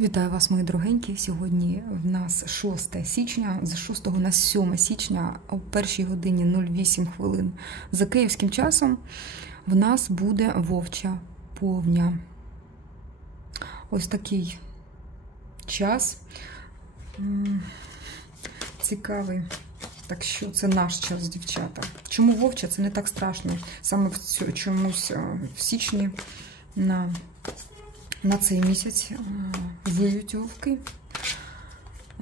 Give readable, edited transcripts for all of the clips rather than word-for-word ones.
Вітаю вас, мої дорогенькі. Сьогодні в нас 6 січня, з 6 на 7 січня о 1 годині 08 хвилин за київським часом в нас буде вовча повня. Ось такий час. Цікавий. Так що це наш час, дівчата. Чому вовча? Це не так страшно. Саме чомусь в січні на цей місяць виють вовки.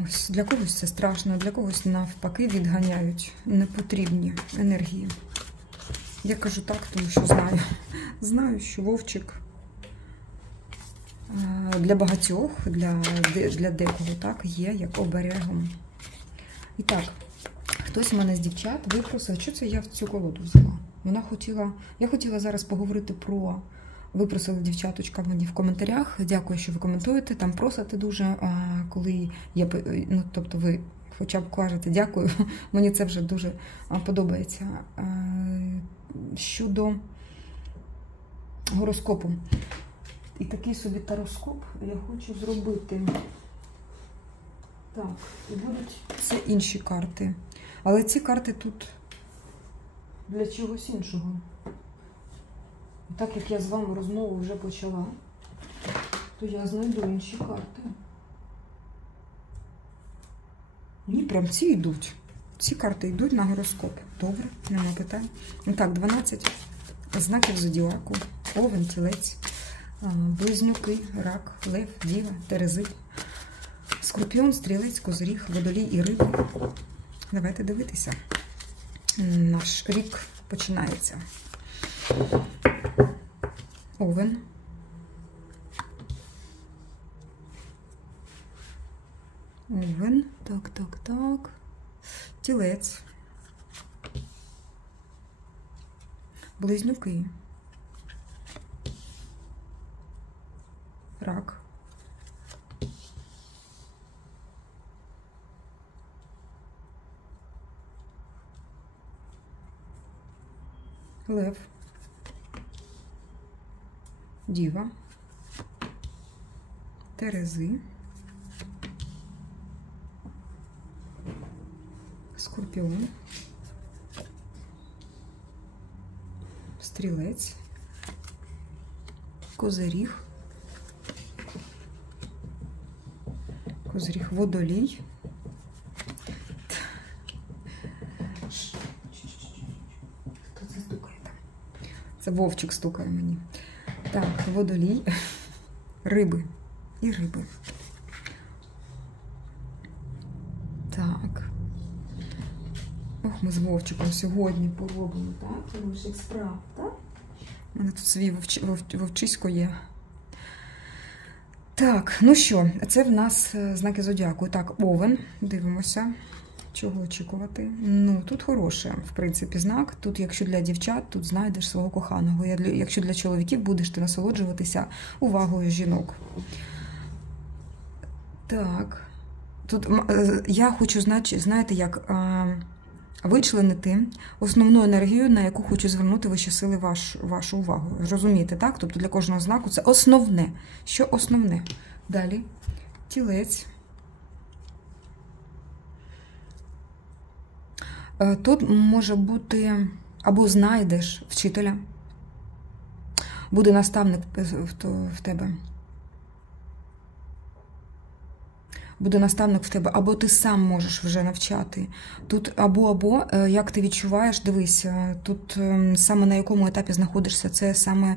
Ось, для когось це страшно, для когось навпаки відганяють непотрібні енергії. Я кажу так, тому що знаю. Знаю, що вовчик для багатьох, для декого так, є як оберегом. І так, хтось в мене з дівчат випросив, що це я в цю колоду взяла. Я хотіла зараз поговорити про... Випросили дівчаточка мені в коментарях. Дякую, що ви коментуєте. Там просите дуже, коли є, ну, тобто ви хоча б кажете дякую. Мені це вже дуже подобається. Щодо гороскопу. І такий собі тароскоп я хочу зробити. Так, і будуть це інші карти. Але ці карти тут для чогось іншого. Так як я з вами розмову вже почала, то я знайду інші карти. Ні, прям ці йдуть. Ці карти йдуть на гороскоп. Добре, нема питань. Так, 12 знаків зодіаку. Овен, Тілець, Близнюки, Рак, Лев, Діва, Терези, Скорпіон, Стрілець, Козиріг, Водолій і Риби. Давайте дивитися. Наш рік починається. Овен, Овен, так, Тілець, Близнюки, Рак, Лев, Діва, Терези, Скорпіон, Стрілець, Козиріг, Водолій, хто це стукає там? Це вовчик стукає мені. Так, Водолій, Риби і Риби. Так. Ох, ми з вовчиком сьогодні поробимо, так? Тому що справ, так? У мене тут свій вовчисько є. Так, ну що, це в нас знаки зодіаку. Так, Овен, дивимося. Чого очікувати? Ну, тут хороший, в принципі, знак. Тут, якщо для дівчат, тут знайдеш свого коханого. Якщо для чоловіків, будеш ти насолоджуватися увагою жінок. Так. Тут я хочу, знаєте, як вичленити основну енергію, на яку хочу звернути вищі сили вашу увагу. Розумієте, так? Тобто для кожного знаку це основне. Що основне? Далі. Тілець. Тут може бути, або знайдеш вчителя, буде наставник в тебе. Буде наставник в тебе, або ти сам можеш вже навчати. Тут або, як ти відчуваєш, дивись, тут саме на якому етапі знаходишся, це саме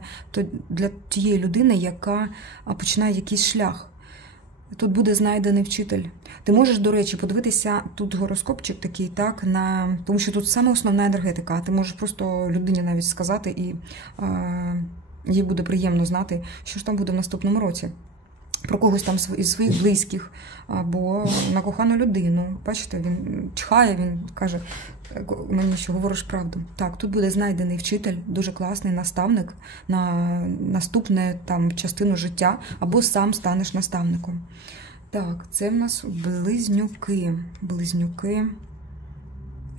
для тієї людини, яка починає якийсь шлях. Тут буде знайдений вчитель. Ти можеш, до речі, подивитися, тут гороскопчик такий, так, тому що тут саме основна енергетика. Ти можеш просто людині навіть сказати, і їй буде приємно знати, що ж там буде в наступному році. Про когось там із своїх близьких, або на кохану людину. Бачите, він чхає, він каже мені, що говориш правду. Так, тут буде знайдений вчитель, дуже класний наставник на наступне там частину життя, або сам станеш наставником. Так, це в нас близнюки. Близнюки.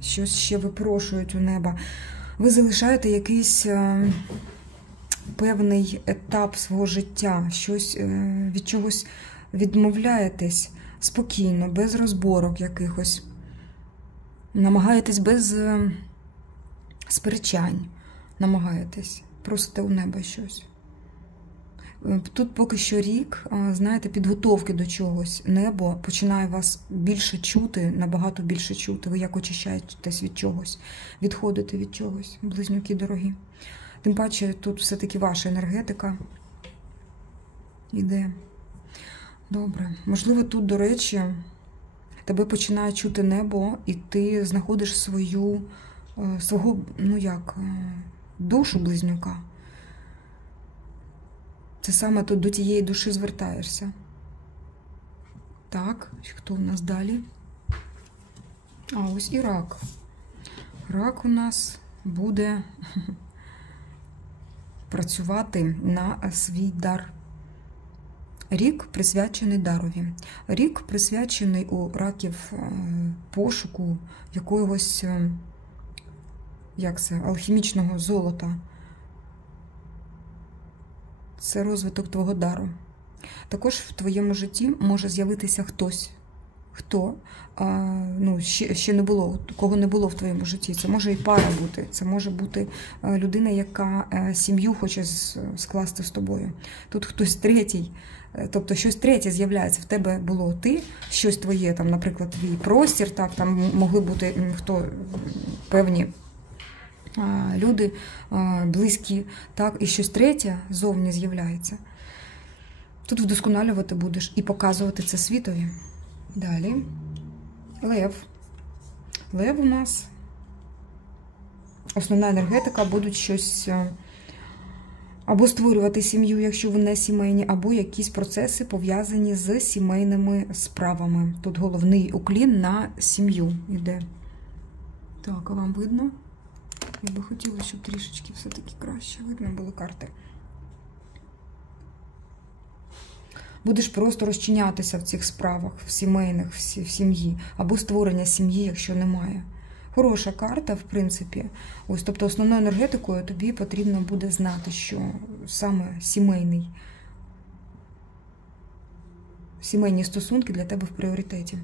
Щось ще випрошують у неба. Ви залишаєте якийсь певний етап свого життя, щось, від чогось відмовляєтесь спокійно, без розборок якихось. Намагаєтесь без сперечань, намагаєтесь, просите у неба щось. Тут поки що рік, знаєте, підготовки до чогось. Небо починає вас більше чути, набагато більше чути. Ви як очищаєтесь від чогось, відходите від чогось, близнюки дорогі. Тим паче, тут все-таки ваша енергетика йде. Добре. Можливо, тут, до речі, тебе починає чути небо, і ти знаходиш свого, душу близнюка. Це саме тут до тієї душі звертаєшся. Так, хто у нас далі? А, ось і рак. Рак у нас буде працювати на свій дар. Рік присвячений дарові. Рік присвячений у раків пошуку якогось, алхімічного золота. Це розвиток твого дару. Також в твоєму житті може з'явитися хтось, хто ще не було, кого не було в твоєму житті. Це може і пара бути, це може бути людина, яка сім'ю хоче скласти з тобою. Тут хтось третій, тобто щось третє з'являється. В тебе було ти, щось твоє, там, наприклад, твій простір, так, там могли бути певні люди близькі, так, і щось третє зовні з'являється. Тут вдосконалювати будеш і показувати це світові. Далі. Лев. Лев у нас. Основна енергетика, будуть щось або створювати сім'ю, якщо ви не сімейні, або якісь процеси пов'язані з сімейними справами. Тут головний уклін на сім'ю йде. Так, а вам видно? Я би хотіла, щоб трішечки все-таки краще видно були карти. Будеш просто розчинятися в цих справах, в сімейних, в сім'ї, або створення сім'ї, якщо немає. Хороша карта, в принципі. Ось, тобто основною енергетикою тобі потрібно буде знати, що саме сімейні стосунки для тебе в пріоритеті.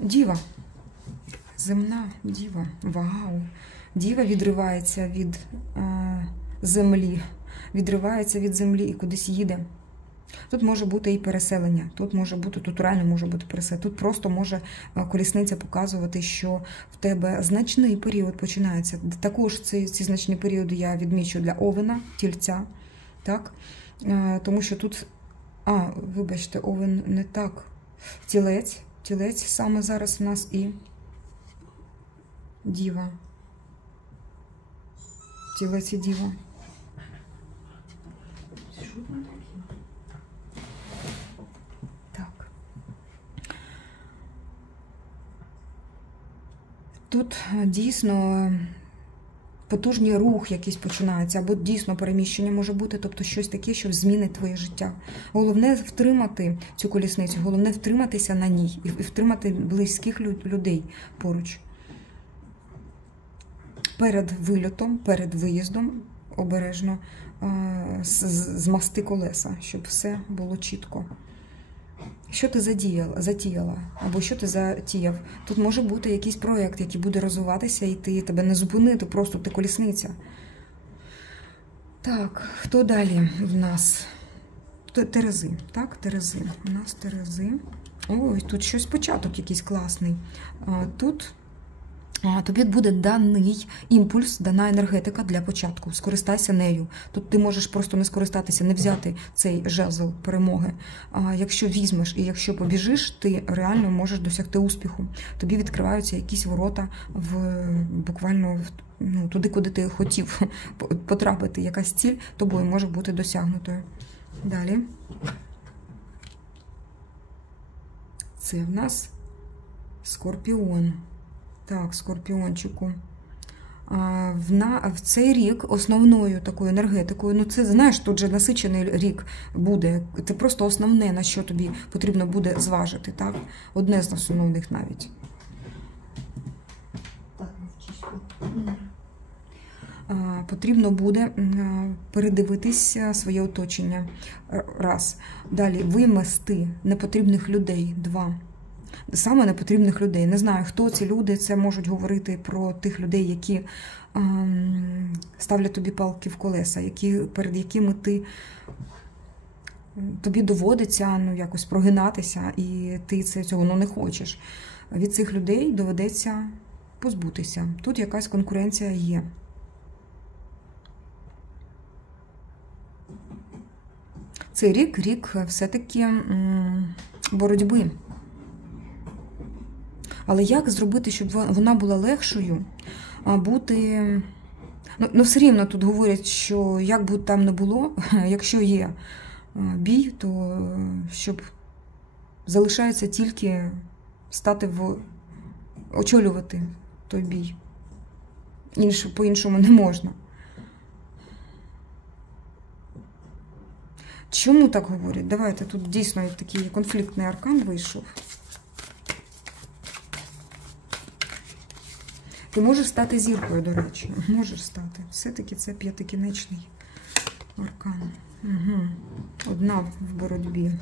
Діва. Земна діва. Вау! Діва відривається від землі. Відривається від землі і кудись їде. Тут може бути і переселення, тут реально може бути переселення. Тут просто може колісниця показувати, що в тебе значний період починається. Також ці значні періоди я відмічу для Овена, Тільця, так? Тому що тут, вибачте, Овен не так, Тілець саме зараз у нас і Діва. Тілець і Діва. Так. Тут дійсно потужний рух якийсь починається, або дійсно переміщення може бути, тобто щось таке, що змінить твоє життя. Головне втримати цю колісницю, головне втриматися на ній і втримати близьких людей поруч. Перед вильотом, перед виїздом обережно змасти колеса, щоб все було чітко. Що ти затіяла, або що ти затіяв? Тут може бути якийсь проєкт, який буде розвиватися, і тебе не зупинити, просто ти колісниця. Так, хто далі в нас? Терези, так, Терези. У нас Терези. Ой, тут щось початок якийсь класний. Тут тобі буде даний імпульс, дана енергетика для початку. Скористайся нею. Тут ти можеш просто не скористатися, не взяти цей жезл перемоги. Якщо візьмеш і якщо побіжиш, ти реально можеш досягти успіху. Тобі відкриваються якісь ворота буквально туди, куди ти хотів потрапити. Якась ціль тобою може бути досягнутою. Далі. Це в нас Скорпіон. Так, Скорпіончику. В цей рік основною такою енергетикою, це, знаєш, тут же насичений рік буде. Це просто основне, на що тобі потрібно буде зважити, так? Одне з основних навіть. потрібно буде передивитись своє оточення. Раз. Далі вимести непотрібних людей. Два. Саме непотрібних людей. Не знаю, хто ці люди, це можуть говорити про тих людей, які ставлять тобі палки в колеса, перед якими тобі доводиться якось прогинатися, і ти цього не хочеш. Від цих людей доведеться позбутися. Тут якась конкуренція є. Цей рік все-таки боротьби. Але як зробити, щоб вона була легшою, а бути... Ну, все рівно тут говорять, що як би там не було, якщо є бій, то щоб залишається тільки очолювати той бій. По-іншому не можна. Чому так говорять? Давайте, тут дійсно такий конфліктний аркан вийшов. Ти можеш стати зіркою, до речі. Можеш стати. Все-таки це п'ятикінечний аркан. Угу. Одна в боротьбі.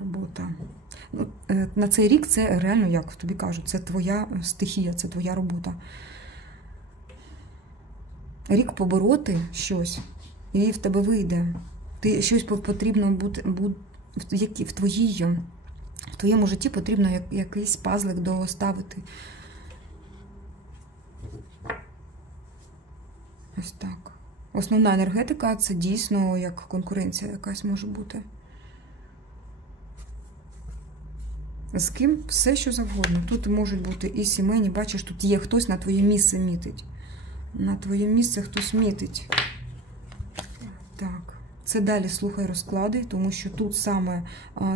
Робота. Ну, на цей рік це реально, як тобі кажуть, це твоя стихія, це твоя робота. Рік побороти щось, і в тебе вийде. Щось потрібно бути в твоєму житті потрібно якийсь пазлик доставити. Ось так. Основна енергетика – це дійсно як конкуренція якась може бути. З ким? Все, що завгодно. Тут можуть бути і сімейні, бачиш, тут є хтось на твоє місце мітить. На твоє місце хтось мітить. Так. Це далі слухай розклади, тому що тут саме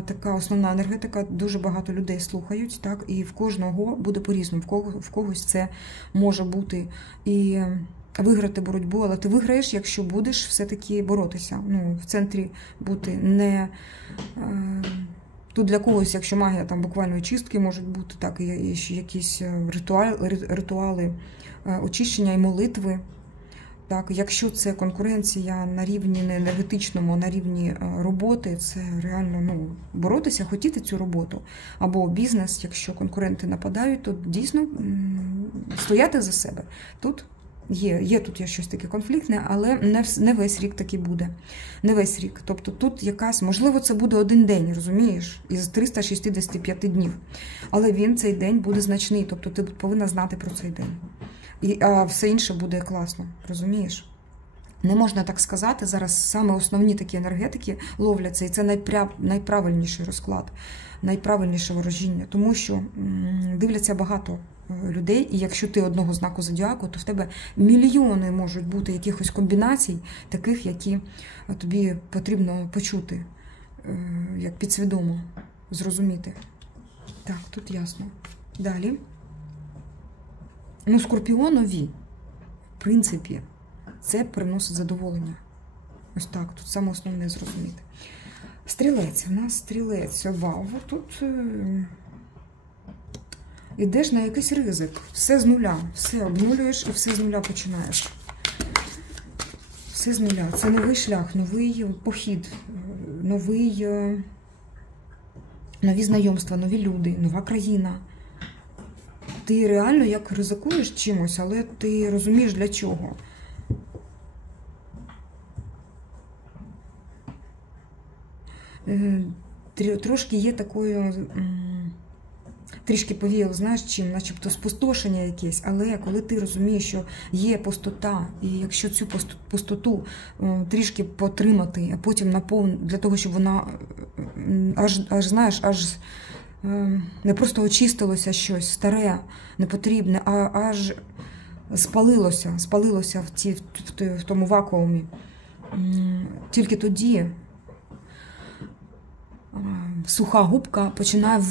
така основна енергетика, дуже багато людей слухають, так, і в кожного буде по-різному, в когось це може бути і виграти боротьбу, але ти виграєш, якщо будеш все-таки боротися, ну, в центрі бути не... Тут для когось, якщо магія там буквально чистки можуть бути, так, і якісь ритуали очищення і молитви. Так, якщо це конкуренція на рівні не енергетичному, а на рівні роботи, це реально боротися, хотіти цю роботу. Або бізнес, якщо конкуренти нападають, то дійсно стояти за себе. Тут є тут щось таке конфліктне, але не весь рік таки буде. Не весь рік. Тобто тут якась, можливо, це буде один день, розумієш, із 365 днів. Але цей день буде значний, тобто ти повинна знати про цей день. А все інше буде класно, розумієш? Не можна так сказати, зараз саме основні такі енергетики ловляться, і це найправильніший розклад, найправильніше ворожіння, тому що дивляться багато людей, і якщо ти одного знаку зодіаку, то в тебе мільйони можуть бути якихось комбінацій, таких, які тобі потрібно почути, як підсвідомо, зрозуміти. Так, тут ясно. Далі. Скорпіонові, в принципі, це приносить задоволення. Ось так, тут саме основне зрозуміти. Стрілець, у нас стрілець, вау, тут йдеш на якийсь ризик, все з нуля, все обнулюєш і все з нуля починаєш. Все з нуля, це новий шлях, новий похід, нові знайомства, нові люди, нова країна. Ти реально як ризикуєш чимось, але ти розумієш для чого. Трошки є такою, трішки повіяло, знаєш чим, начебто спустошення якесь, але коли ти розумієш, що є пустота, і якщо цю пустоту трішки потримати, а потім для того, щоб вона аж не просто очистилося щось старе, непотрібне, а аж спалилося в тому вакуумі. Тільки тоді суха губка починає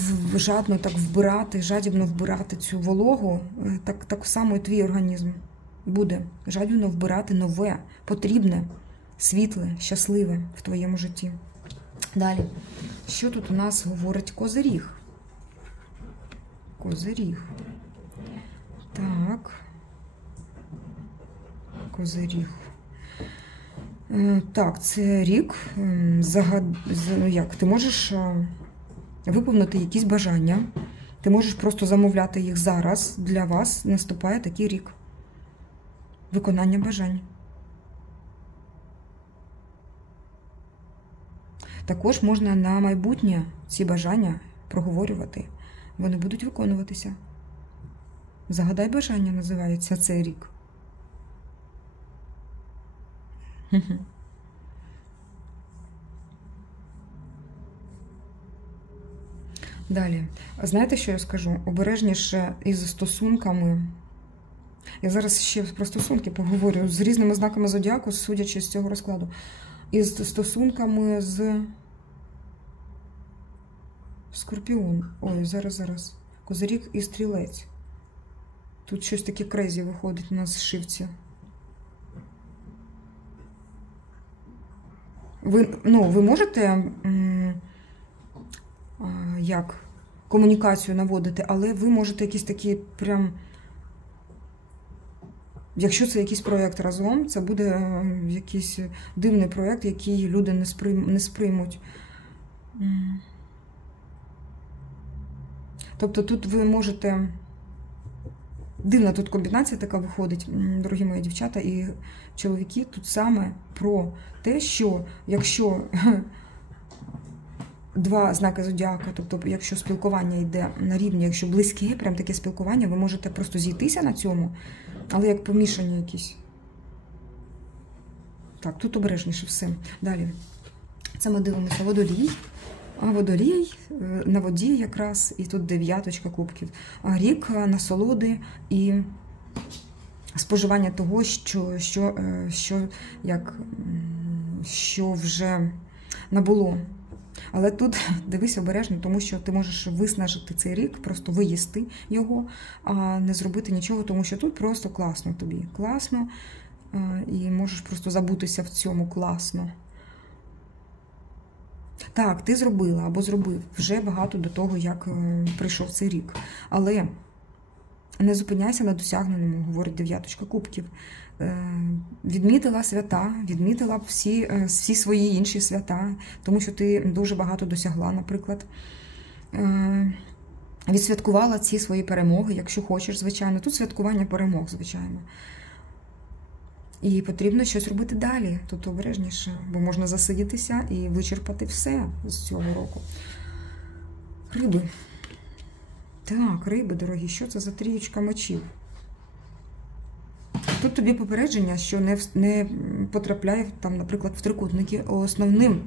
жадібно вбирати цю вологу, так само і твій організм буде жадібно вбирати нове, потрібне, світле, щасливе в твоєму житті. Далі. Що тут у нас говорить Козиріг? Козиріг. Так. Козиріг. Так, це рік. Як? Ти можеш виповнити якісь бажання. Ти можеш просто замовляти їх зараз. Для вас наступає такий рік. Виконання бажань. Також можна на майбутнє ці бажання проговорювати. Вони будуть виконуватися. Загадай бажання називається цей рік. Далі. Знаєте, що я скажу? Обережніше із стосунками. Я зараз ще про стосунки поговорю з різними знаками зодіаку, судячи з цього розкладу. Із стосунками з Скорпіон. Ой, зараз. Козиріг і Стрілець. Тут щось таке крезі виходить у нас з шивці. Ви можете як комунікацію наводити, але ви можете якісь такі прям... Якщо це якийсь проєкт разом, це буде якийсь дивний проєкт, який люди не сприймуть. Тобто тут ви можете... Дивна тут комбінація така виходить, дорогі мої дівчата і чоловіки, тут саме про те, що якщо два знаки зодіака, тобто якщо спілкування йде на рівні, якщо близьке, прям таке спілкування, ви можете просто зійтися на цьому, але як помішані якісь. Так, тут обережніше все. Далі. Це ми дивимося водолій. А водолій на воді якраз, і тут 9 кубків. Рік насолоди і споживання того, що вже набуло. Але тут дивись обережно, тому що ти можеш виснажити цей рік, просто виїсти його, а не зробити нічого, тому що тут просто класно тобі. Класно, і можеш просто забутися в цьому класно. Так, ти зробила або зробив вже багато до того, як прийшов цей рік. Але не зупиняйся на досягненому, говорить 9 кубків. Відмітила свята, відмітила всі свої інші свята, тому що ти дуже багато досягла, наприклад. Відсвяткувала ці свої перемоги, якщо хочеш, звичайно. Тут святкування перемог, звичайно. І потрібно щось робити далі, тут обережніше, бо можна засидітися і вичерпати все з цього року. Риби. Так, риби, дорогі, що це за трієчка мечів? Тут тобі попередження, що не потрапляє, там, наприклад, в трикутники основним.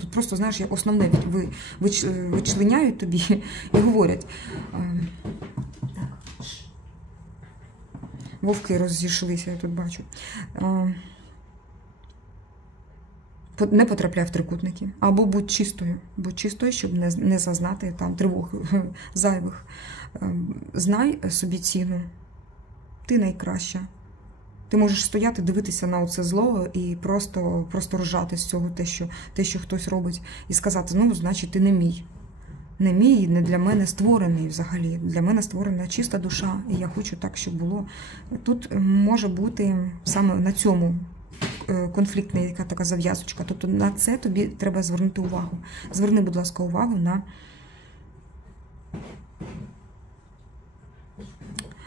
Тут просто, знаєш, як основне вичленяють тобі і говорять. Вовки розійшлися, я тут бачу. Не потрапляй в трикутники. Або будь чистою, щоб не зазнати там тривог зайвих. Знай собі ціну. Ти найкраща. Ти можеш стояти, дивитися на оце зло і просто ржати з цього, те, що хтось робить, і сказати, ну, значить, ти не мій. Не мій, не для мене створений взагалі. Для мене створена чиста душа, і я хочу так, щоб було. Тут може бути саме на цьому конфліктна яка така зав'язочка. Тобто на це тобі треба звернути увагу. Зверни, будь ласка, увагу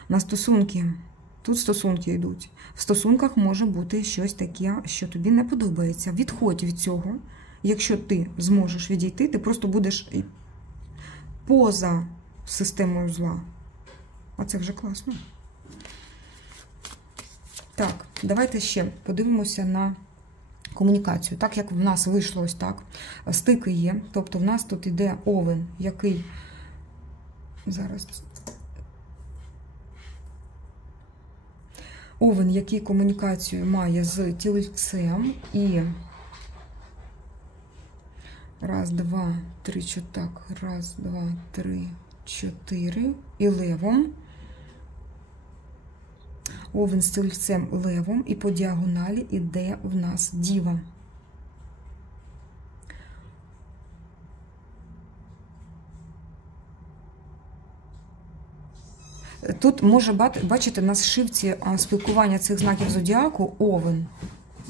на стосунки. Тут стосунки йдуть. В стосунках може бути щось таке, що тобі не подобається. Відходь від цього. Якщо ти зможеш відійти, ти просто будеш поза системою зла. А це вже класно. Так, давайте ще подивимося на комунікацію. Так, як в нас вийшло ось так. Стики є. Тобто в нас тут іде Овен, який... Зараз... Овен, який комунікацію має з Тільцем і... Раз, два, три, так. Раз, два, три, 4. І Левом. Овен з Тільцем, Левом. І по діагоналі іде в нас Діва. Тут може бачити на зшивці спілкування цих знаків зодіаку Овен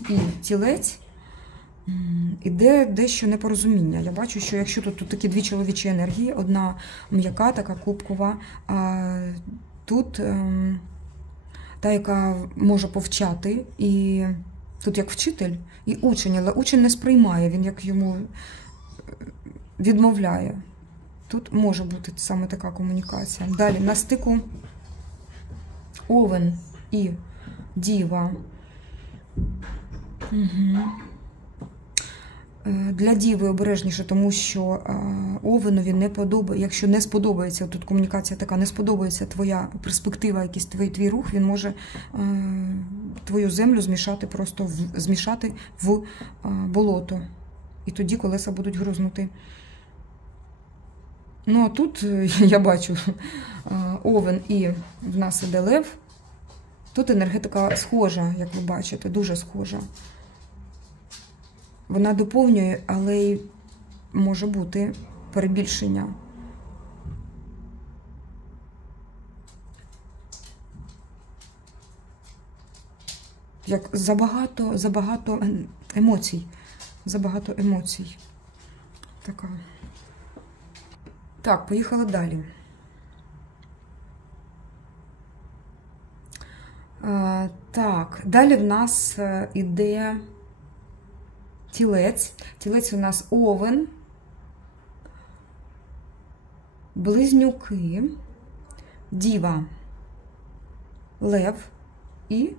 і Тілець. Іде дещо непорозуміння. Я бачу, що якщо тут такі дві чоловічі енергії, одна м'яка, така кубкова, а тут та, яка може повчати, і тут як вчитель і учень, але учень не сприймає, він як йому відмовляє. Тут може бути саме така комунікація. Далі, на стику Овен і Діва. Угу. Для Діви обережніше, тому що Овенові не подобається, якщо не сподобається, тут комунікація така, не сподобається твоя перспектива, якийсь твій рух, він може твою землю змішати в болото. І тоді колеса будуть грузнути. Ну, а тут я бачу Овен і в нас іде Лев. Тут енергетика схожа, як ви бачите, дуже схожа. Вона доповнює, але й може бути перебільшення. Як забагато емоцій. Забагато емоцій. Така. Так, поїхали далі. Так, далі в нас іде Тілець. Тілець у нас Овен, Близнюки, Діва, Лев і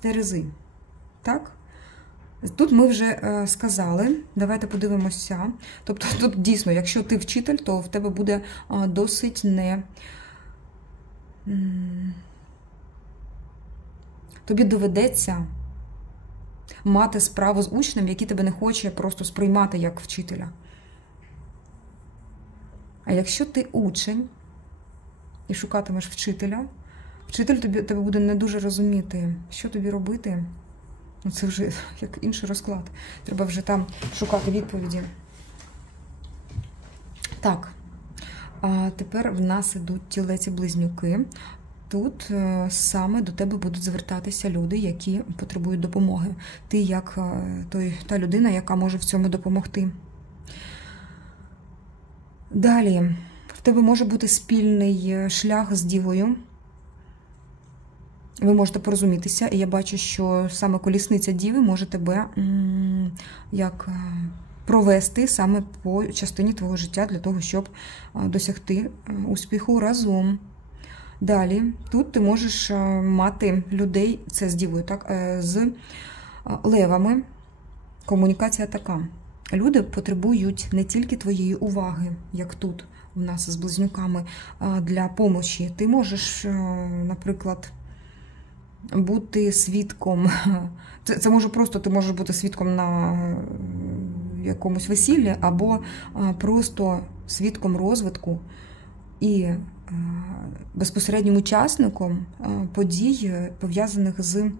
Терези. Так? Тут ми вже сказали, давайте подивимося. Тобто тут дійсно, якщо ти вчитель, то в тебе буде досить не... Тобі доведеться мати справу з учнем, який тебе не хоче просто сприймати як вчителя. А якщо ти учень і шукатимеш вчителя, вчитель тебе буде не дуже розуміти, що тобі робити. Ну, це вже як інший розклад. Треба вже там шукати відповіді. Так, а тепер в нас ідуть Тілець-близнюки. Тут саме до тебе будуть звертатися люди, які потребують допомоги. Ти як та людина, яка може в цьому допомогти. Далі, в тебе може бути спільний шлях з Дівою. Ви можете порозумітися, і я бачу, що саме колісниця Діви може тебе як провести саме по частині твого життя для того, щоб досягти успіху разом. Далі, тут ти можеш мати людей, це з Дівою, так, з левами. Комунікація така. Люди потребують не тільки твоєї уваги, як тут у нас з близнюками, для помощі. Ти можеш, наприклад, бути свідком. Це може просто ти можеш бути свідком на якомусь весіллі, або просто свідком розвитку і безпосереднім учасником подій, пов'язаних з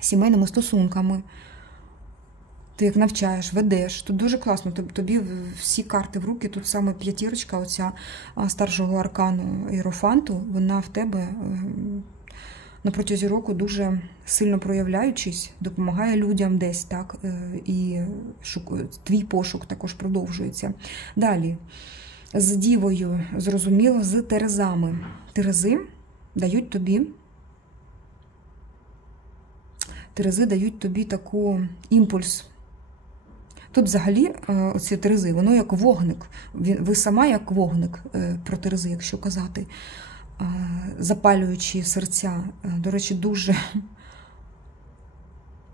сімейними стосунками. Ти як навчаєш, ведеш. Тут дуже класно. Тобі всі карти в руки. Тут саме п'ятірочка оця старшого аркану Іерофанту, вона в тебе на протязі року дуже сильно проявляючись, допомагає людям десь, так, і твій пошук також продовжується. Далі, з Дівою, зрозуміло, з Терезами. Терези дають тобі таку імпульс. Тут взагалі оці Терези, воно як вогник. Ви сама як вогник про Терези, якщо казати. Запалюючи серця. До речі,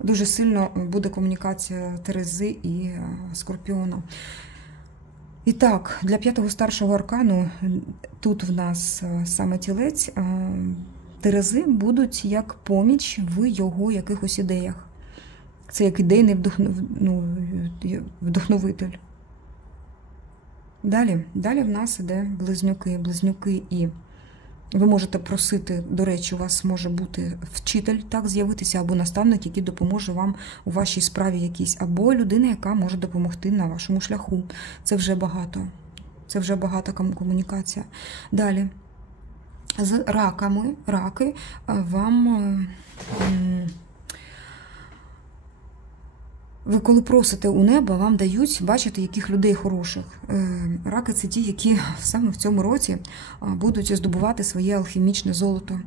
дуже сильно буде комунікація Терези і Скорпіона. І так, для п'ятого старшого аркану, тут в нас саме Тілець, Терези будуть як поміч в його якихось ідеях. Це як ідейний вдохновитель. Далі в нас іде близнюки. Близнюки і ви можете просити, до речі, у вас може бути вчитель, так, з'явитися, або наставник, який допоможе вам у вашій справі якійсь, або людина, яка може допомогти на вашому шляху. Це вже багато. Це вже багата комунікація. Далі. з раками. Раки вам... Ви коли просите у неба, вам дають бачити яких людей хороших. Раки – це ті, які саме в цьому році будуть здобувати своє алхімічне золото,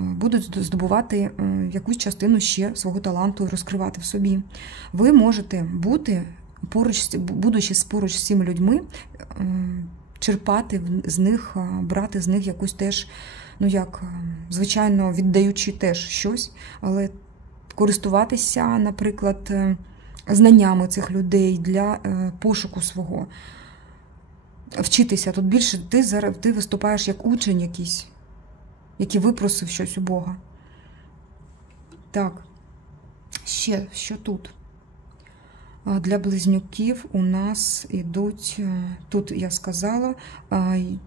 будуть здобувати якусь частину ще свого таланту і розкривати в собі. Ви можете бути, будучи поруч з цими людьми, черпати з них, брати з них якусь теж, ну як, звичайно, віддаючи теж щось, але користуватися, наприклад, знаннями цих людей для пошуку свого. Вчитися. Тут більше ти виступаєш як учень якийсь, який випросив щось у Бога. Так, ще, що тут? Для близнюків у нас ідуть, тут я сказала,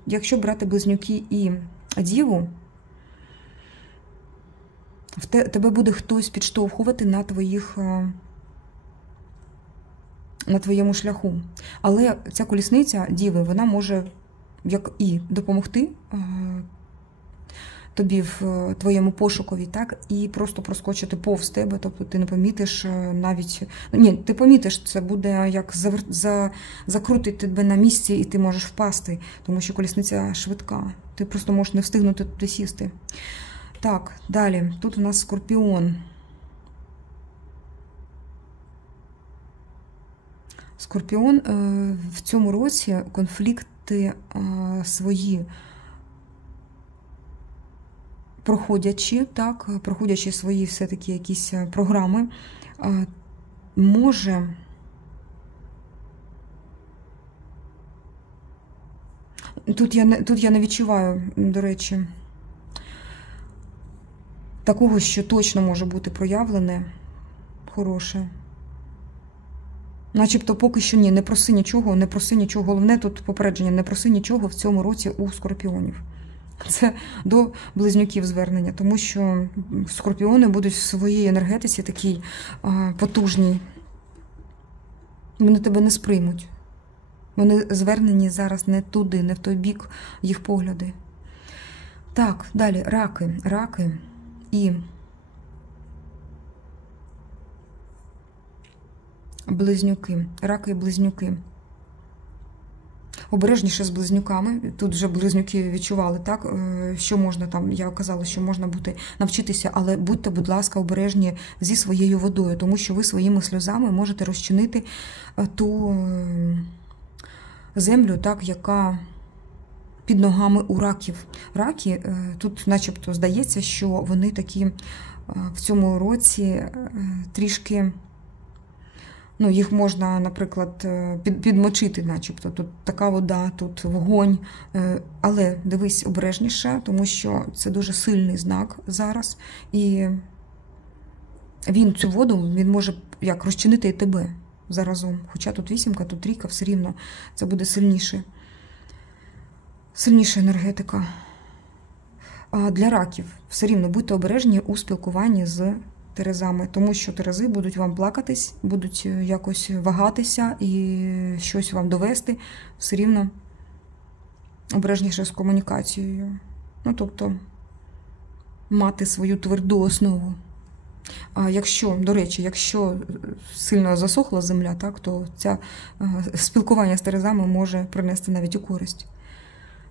якщо брати близнюки і діву, тебе буде хтось підштовхувати на твоєму шляху. Але ця колісниця діви, вона може як і допомогти тобі в твоєму пошукові, так, і просто проскочити повз тебе, тобто ти не помітиш навіть... Ні, ти помітиш, це буде як закрутить тебе на місці, і ти можеш впасти, тому що колісниця швидка. Ти просто можеш не встигнути туди сісти. Так, далі. Тут у нас Скорпіон. Скорпіон в цьому році конфлікти свої проходячи свої все-таки якісь програми, може тут я не відчуваю, до речі, такого, що точно може бути проявлене, хороше. Начебто поки що ні, не проси нічого. Головне тут попередження, не проси нічого в цьому році у скорпіонів. Це до близнюків звернення, тому що скорпіони будуть в своїй енергетиці такій потужній. Вони тебе не сприймуть. Вони звернені зараз не туди, не в той бік їх погляди. Так, далі раки і близнюки. Раки і близнюки. Обережніше з близнюками. Тут вже близнюки відчували, так, що можна там, я казала, що можна навчитися, але будьте, будь ласка, обережні зі своєю водою, тому що ви своїми сльозами можете розчинити ту землю, так, яка під ногами у раків. Раки, тут начебто здається, що вони такі в цьому році трішки... Ну, їх можна, наприклад, підмочити, начебто. Тут така вода, тут вогонь. Але дивись обережніше, тому що це дуже сильний знак зараз. І він цю воду, він може як розчинити і тебе заразом. Хоча тут вісімка, тут трійка, все рівно це буде сильніше. Сильніша енергетика. А для раків все рівно будьте обережні у спілкуванні з терезами, тому що терези будуть вам плакатись, будуть якось вагатися і щось вам довести, все рівно обережніше з комунікацією. Ну, тобто, мати свою тверду основу. А якщо, до речі, якщо сильно засохла земля, так, то це спілкування з терезами може принести навіть у користь.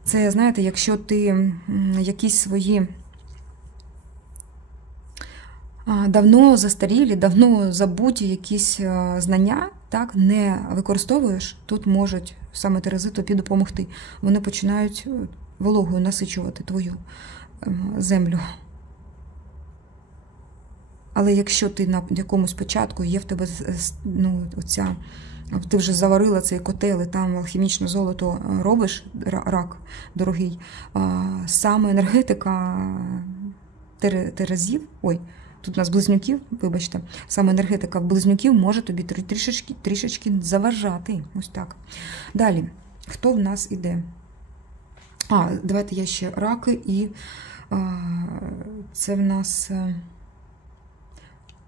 Це, знаєте, якщо ти якісь свої давно застарілі, давно забуті якісь знання, так, не використовуєш, тут можуть саме терези тобі допомогти. Вони починають вологою насичувати твою землю. Але якщо ти на якомусь початку, є в тебе, ну, оця, ти вже заварила цей котел, і там алхімічне золото робиш, рак дорогий, саме енергетика терезів, тут у нас близнюків, вибачте, саме енергетика близнюків може тобі трішечки заважати. Ось так. Далі, хто в нас іде? Давайте я ще раки, і це в нас,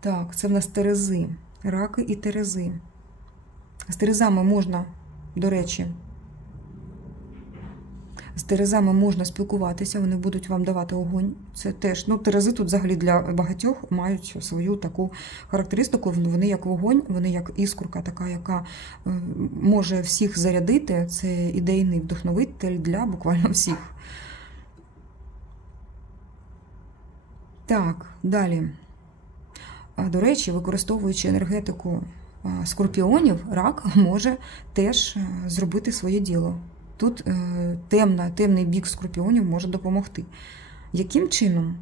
так, це в нас терези. Раки і терези. З терезами можна, до речі, З терезами можна спілкуватися, вони будуть вам давати огонь. Це теж, ну, терези тут взагалі для багатьох мають свою таку характеристику. Вони як вогонь, вони як іскорка така, яка може всіх зарядити. Це ідейний вдохновитель для буквально всіх. Так, далі. До речі, використовуючи енергетику скорпіонів, рак може теж зробити своє діло. Тут темний бік скорпіонів може допомогти. Яким чином?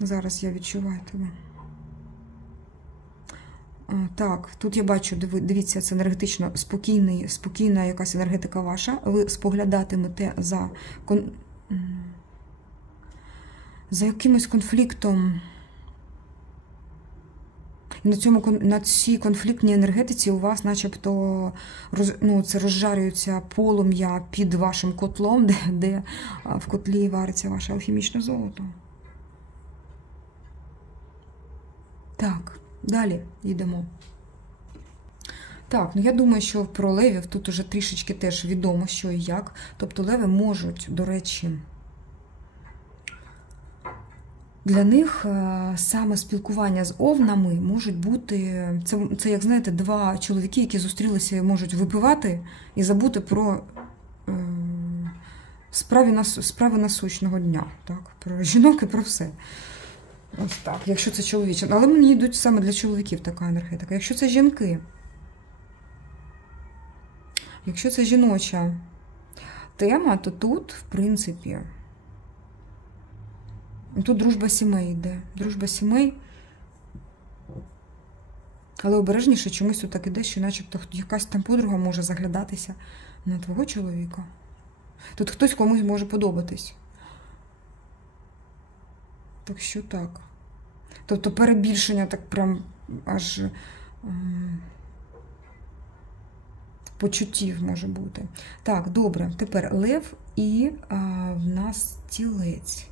Зараз я відчуваю тебе. Так, тут я бачу, дивіться, це енергетично спокійна якась енергетика ваша. Ви споглядатимете за якимось конфліктом. На цій конфліктній енергетиці у вас начебто це розжарюється полум'я під вашим котлом, де в котлі вариться ваше алхімічне золото. Так, далі йдемо. Так, ну я думаю, що про левів тут уже трішечки теж відомо, що і як. Тобто леви можуть, до речі, для них саме спілкування з овнами можуть бути, це як, знаєте, два чоловіки, які зустрілися, можуть випивати і забути про справи насущного дня. Так? Про жінок і про все. Ось так, якщо це чоловіче. Але мені йдуть саме для чоловіків така енергетика. Якщо це жінки, якщо це жіноча тема, то тут, в принципі, тут дружба сімей йде. Дружба сімей. Але обережніше чомусь тут так іде, що начебто якась там подруга може заглядатися на твого чоловіка. Тут хтось комусь може подобатись. Так що так. Тобто перебільшення так прям аж почуттів може бути. Так, добре. Тепер лев і в нас тілець.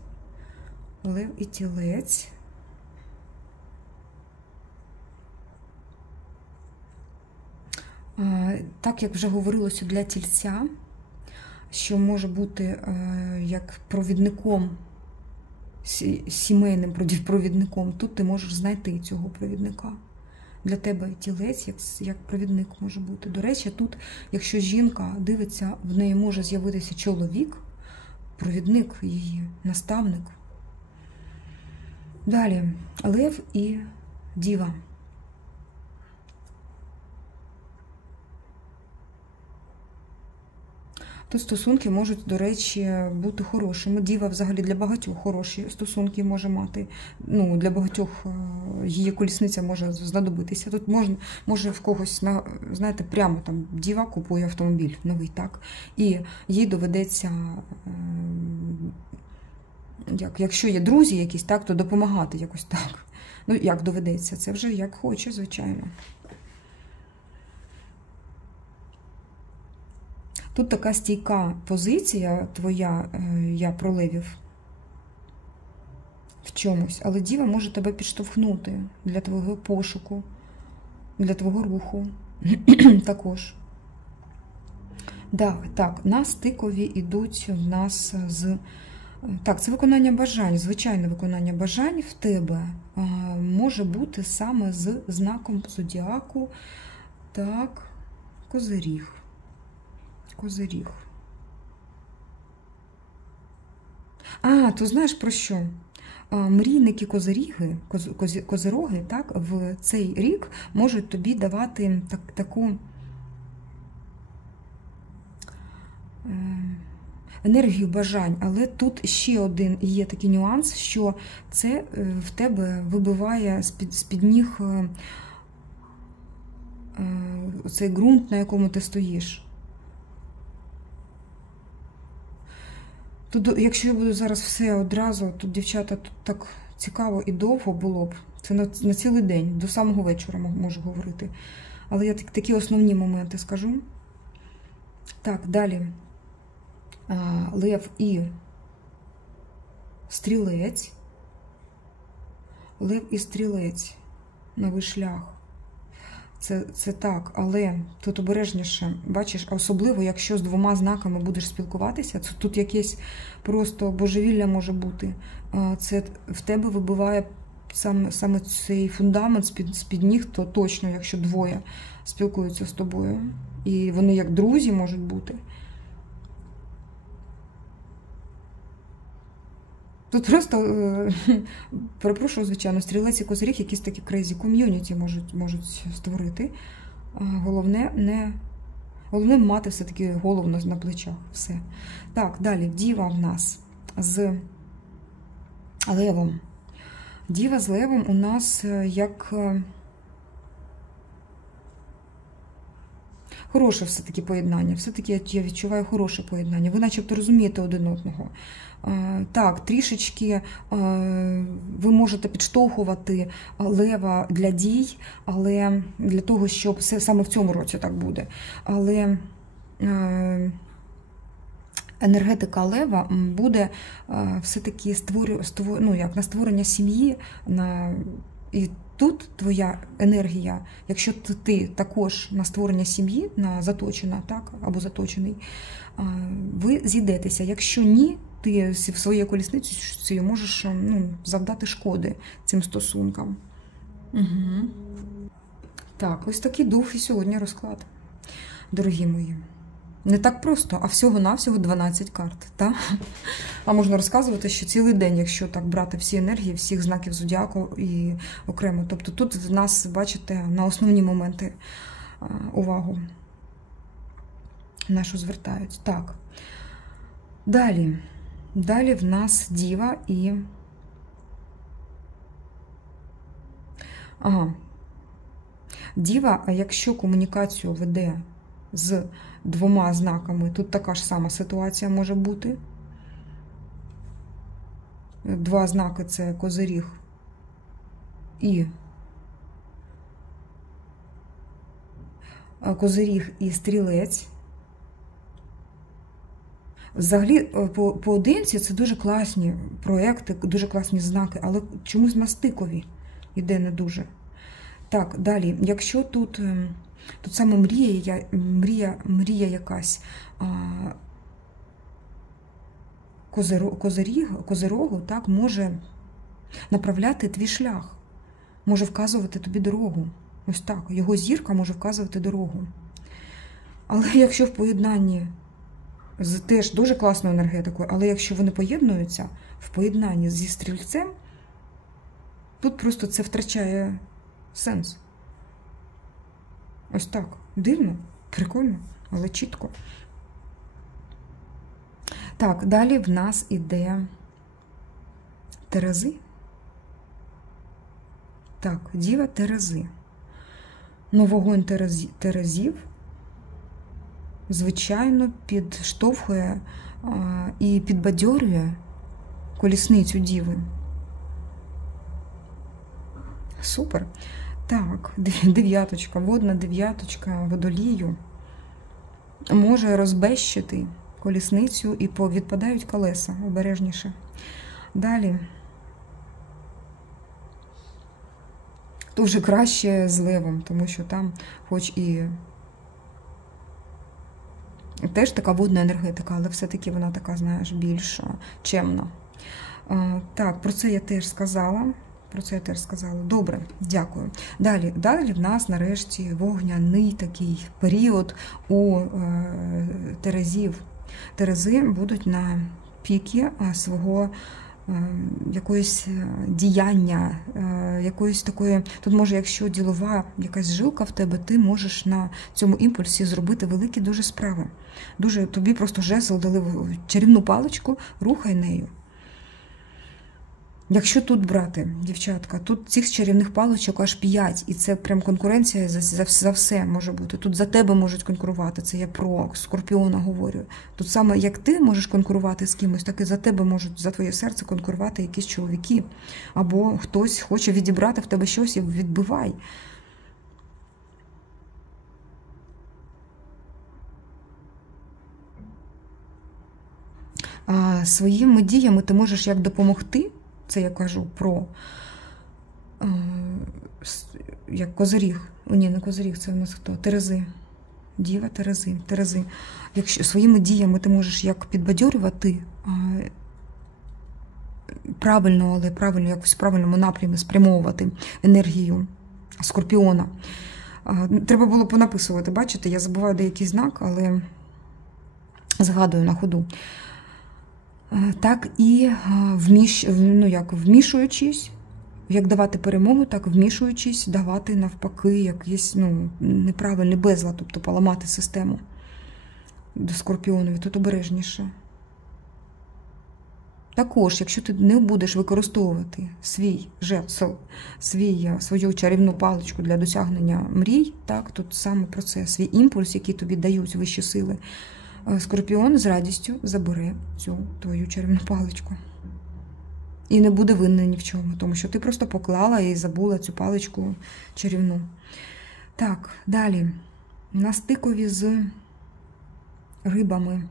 Лев і тілець. Так, як вже говорилося для тільця, що може бути як провідником, сімейним провідником, тут ти можеш знайти цього провідника. Для тебе тілець як провідник може бути. До речі, тут, якщо жінка дивиться, в неї може з'явитися чоловік, провідник її, наставник. Далі, лев і діва. Тут стосунки можуть, до речі, бути хорошими. Діва взагалі для багатьох хороші стосунки може мати. Ну, для багатьох її колісниця може знадобитися. Тут може в когось, знаєте, прямо там діва купує автомобіль новий, так? І їй доведеться, якщо є друзі якісь, так, то допомагати якось так. Ну, як доведеться, це вже як хоче, звичайно. Тут така стійка позиція твоя, я про левів, в чомусь, але діва може тебе підштовхнути для твого пошуку, для твого руху також. Да, так, на стикові йдуть в нас з... Так, це виконання бажань, звичайне виконання бажань в тебе може бути саме з знаком зодіаку, так, Козиріг. Козиріг. То знаєш про що? Мрійники козироги, так, в цей рік можуть тобі давати таку енергію бажань, але тут ще один є такий нюанс, що це в тебе вибиває з-під ніг цей ґрунт, на якому ти стоїш. Тут, якщо я буду зараз все одразу, тут, дівчата, тут так цікаво і довго було б. Це на цілий день, до самого вечора можу говорити. Але я такі основні моменти скажу. Так, далі. Лев і стрілець. Лев і стрілець. Новий шлях. Це так, але тут обережніше, бачиш, особливо, якщо з двома знаками будеш спілкуватися, це тут якесь просто божевілля може бути. Це в тебе вибиває саме цей фундамент з-під ніг, то точно, якщо двоє спілкуються з тобою. І вони як друзі можуть бути. Тут просто, перепрошую, звичайно, стрілець і козиріг, якісь такі крейзі ком'юніті можуть створити. Головне мати все-таки голову на плечах. Все. Так, далі. Діва в нас з левом. Діва з левом у нас як хороше все-таки поєднання. Все-таки я відчуваю хороше поєднання. Ви начебто розумієте один одного. Так, трішечки ви можете підштовхувати лева для дій, але для того, щоб саме в цьому році так буде. Але енергетика лева буде все-таки на створення сім'ї. І тут твоя енергія, якщо ти також на створення сім'ї, заточена, так, або заточений, ви зійдетеся. Якщо ні, ти в своєю колісницею можеш завдати шкоди цим стосункам. Угу. Так, ось такий дух і сьогодні розклад, дорогі мої. Не так просто, а всього-навсього 12 карт. Та? А можна розказувати, що цілий день, якщо так брати всі енергії, всіх знаків зодіаку і окремо. Тобто тут в нас, бачите, на основні моменти увагу нашу звертають. Так. Далі в нас діва і... Діва, а якщо комунікацію веде з двома знаками, тут така ж сама ситуація може бути. Два знаки – це козиріг і стрілець. Взагалі, поодинці це дуже класні проекти, дуже класні знаки, але чомусь на стикові йде не дуже. Так, далі, якщо тут саме мрія якась козирогу, так, може направляти твій шлях, може вказувати тобі дорогу. Ось так, його зірка може вказувати дорогу. Але якщо в поєднанні з теж дуже класною енергетикою, але якщо вони поєднуються в поєднанні зі стрільцем, тут просто це втрачає сенс. Ось так. Дивно, прикольно, але чітко. Так, далі в нас іде Терези. Так, діва Терези. Ну, вогонь Терезів, звичайно, підштовхує і підбадьорює колісницю діви. Супер. Так, дев'яточка, водна дев'яточка водолію може розбещити колісницю і відпадають колеса, обережніше. Далі. Тут вже краще з левом, тому що там хоч і теж така водна енергетика, але все-таки вона така, знаєш, більш чемна. Так, про це я теж сказала. Добре, дякую. Далі в нас нарешті вогняний такий період у Терезів. Терези будуть на піки свого якоїсь діяння, якоїсь такої, тут може, якщо ділова якась жилка в тебе, ти можеш на цьому імпульсі зробити великі дуже справи. Дуже тобі просто жезл дали чарівну паличку, рухай нею. Якщо тут брати, дівчатка, тут цих чарівних паличок аж 5, і це прям конкуренція за все може бути. Тут за тебе можуть конкурувати, це я про Скорпіона говорю. Тут саме як ти можеш конкурувати з кимось, так і за тебе можуть, за твоє серце конкурувати якісь чоловіки. Або хтось хоче відібрати в тебе щось і відбивай. А своїми діями ти можеш як допомогти. Це я кажу про як козиріг. ні, не Козиріг, це у нас хто? Терези. Діва, Терези. Якщо своїми діями ти можеш як підбадьорювати, правильно, але правильно, якось в правильному напрямі спрямовувати енергію Скорпіона. Треба було понаписувати, бачите, я забуваю деякий знак, але згадую на ходу. Так і вмішуючись, як давати перемогу, так вмішуючись, давати навпаки якийсь неправильний безлад, тобто поламати систему до Скорпіонові. Тут обережніше. Також, якщо ти не будеш використовувати свою чарівну паличку для досягнення мрій, так, тут саме про це, свій імпульс, який тобі дають вищі сили, Скорпіон з радістю забере цю твою чарівну паличку. І не буде винна ні в чому, тому що ти просто поклала і забула цю паличку чарівну. Так, далі. На стикові з рибами.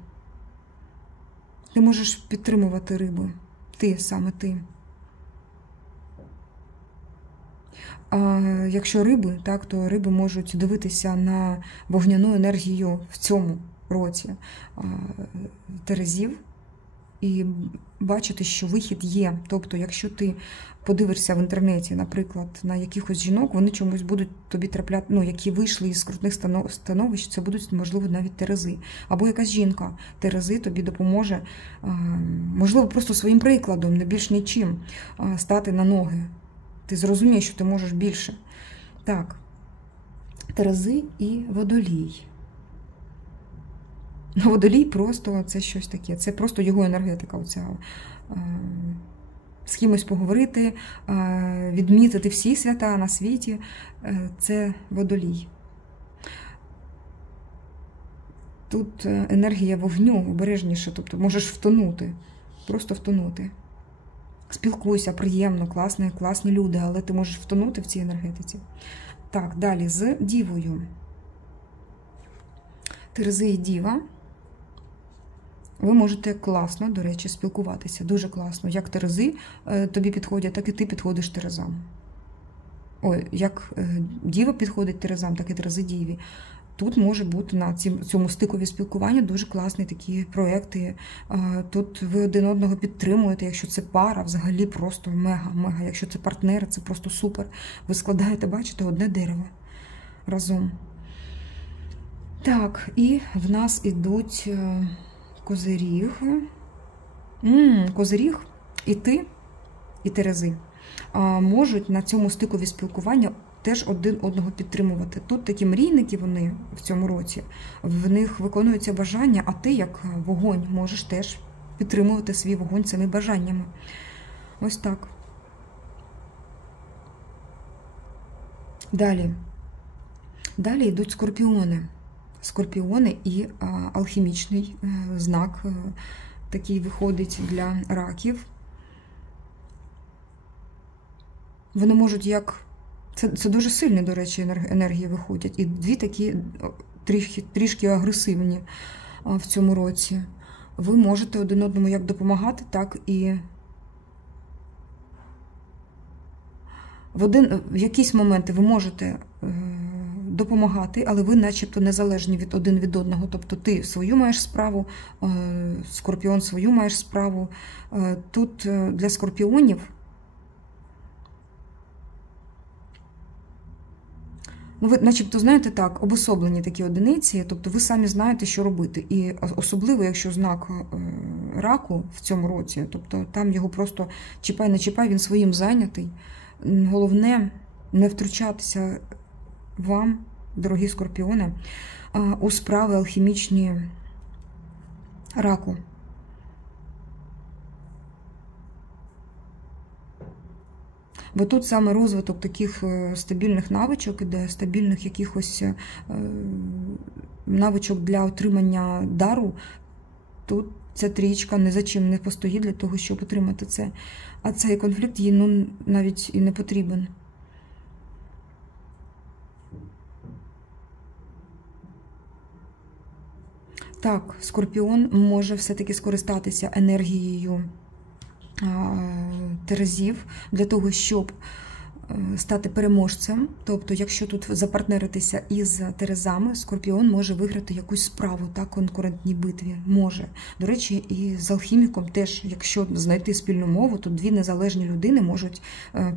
Ти можеш підтримувати риби. Саме ти. Якщо риби, так, то риби можуть дивитися на вогняну енергію в цьому році Терезів і бачити, що вихід є. Тобто, якщо ти подивишся в інтернеті, наприклад, на якихось жінок, вони чомусь будуть тобі трапляти, які вийшли із скрутних становищ, це будуть, можливо, навіть Терези. Або якась жінка Терези тобі допоможе, можливо, просто своїм прикладом, не більш нічим, стати на ноги. Ти зрозумієш, що ти можеш більше. Так, Терези і Водолій. Водолій просто це щось таке, це просто його енергетика. Оця. З кимось поговорити, відмітити всі свята на світі, це Водолій. Тут енергія вогню обережніше, тобто можеш втонути, просто втонути. Спілкуйся, приємно, класні люди, але ти можеш втонути в цій енергетиці. Так, далі з Дівою. Терези і Діва. Ви можете класно, до речі, спілкуватися. Дуже класно. Як Терези тобі підходять, так і ти підходиш Терезам. Ой, як Діва підходить Терезам, так і Терези Діві. Тут може бути на цьому стикові спілкування дуже класні такі проекти. Тут ви один одного підтримуєте. Якщо це пара, взагалі просто мега. Якщо це партнери, це просто супер. Ви складаєте, бачите, одне дерево разом. Так, і в нас ідуть Козиріг. Козиріг і ти, і Терези можуть на цьому стикові спілкування теж один одного підтримувати. Тут такі мрійники вони в цьому році, в них виконуються бажання, а ти, як вогонь, можеш теж підтримувати свій вогонь цими бажаннями. Ось так. Далі йдуть Скорпіони. Скорпіони і алхімічний знак такий виходить для раків. Вони можуть це дуже сильні, до речі, енергії виходять. І дві такі трішки агресивні в цьому році. Ви можете один одному як допомагати, так і в якісь моменти ви можете допомагати, але ви начебто незалежні один від одного. Тобто ти свою маєш справу, Скорпіон свою маєш справу. Тут для Скорпіонів ви начебто, знаєте, так, обособлені такі одиниці, тобто ви самі знаєте, що робити. І особливо, якщо знак раку в цьому році, тобто там його просто чіпай, не чіпай, він своїм зайнятий. Головне не втручатися вам, дорогі Скорпіони, у справи алхімічні раку. Бо тут саме розвиток таких стабільних навичок, іде стабільних якихось навичок для отримання дару, тут ця трієчка ні за чим не постоїть для того, щоб отримати це. А цей конфлікт їй навіть і не потрібен. Так, Скорпіон може все-таки скористатися енергією Терезів для того, щоб стати переможцем. Тобто, якщо тут запартнеритися із Терезами, Скорпіон може виграти якусь справу, так, конкурентній битві. Може. До речі, і з алхіміком теж, якщо знайти спільну мову, то дві незалежні людини можуть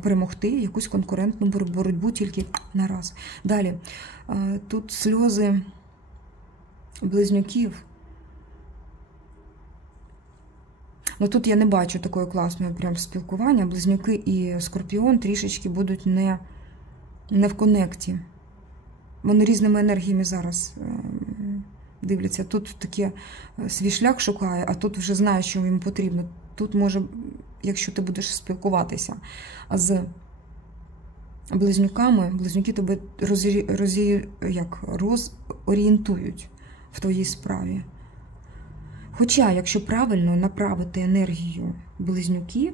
перемогти якусь конкурентну боротьбу тільки на раз. Далі. Тут сльози близнюків. Ну, тут я не бачу такої класної прям спілкування. Близнюки і Скорпіон трішечки будуть не в конекті. Вони різними енергіями зараз дивляться. Тут таке свій шлях шукає, а тут вже знає, що їм потрібно. Тут може, якщо ти будеш спілкуватися з близнюками, близнюки тебе розорієнтують в твоїй справі. Хоча, якщо правильно направити енергію близнюків,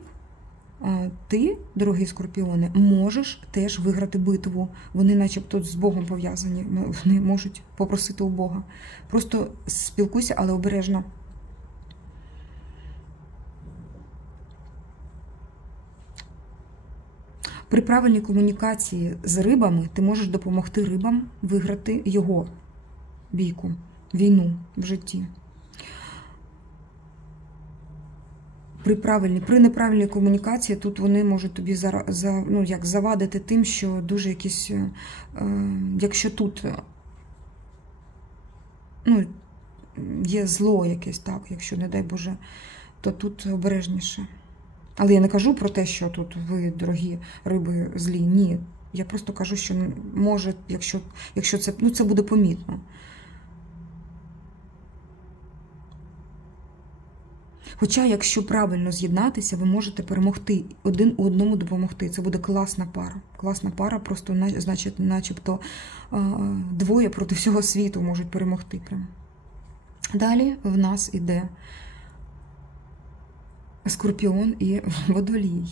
ти, дорогі Скорпіони, можеш теж виграти битву. Вони начебто з Богом пов'язані, вони можуть попросити у Бога. Просто спілкуйся, але обережно. При правильній комунікації з рибами ти можеш допомогти рибам виграти його бійку, війну в житті. При неправильній комунікації тут вони можуть тобі завадити тим, що дуже якісь, якщо тут є зло якесь, так, якщо, не дай Боже, то тут обережніше. Але я не кажу про те, що тут ви, дорогі риби, злі. Ні. Я просто кажу, що може, якщо це, це буде помітно. Хоча, якщо правильно з'єднатися, ви можете перемогти, один одному допомогти. Це буде класна пара. Класна пара, просто, значить, начебто двоє проти всього світу можуть перемогти. Прямо. Далі в нас іде Скорпіон і Водолій.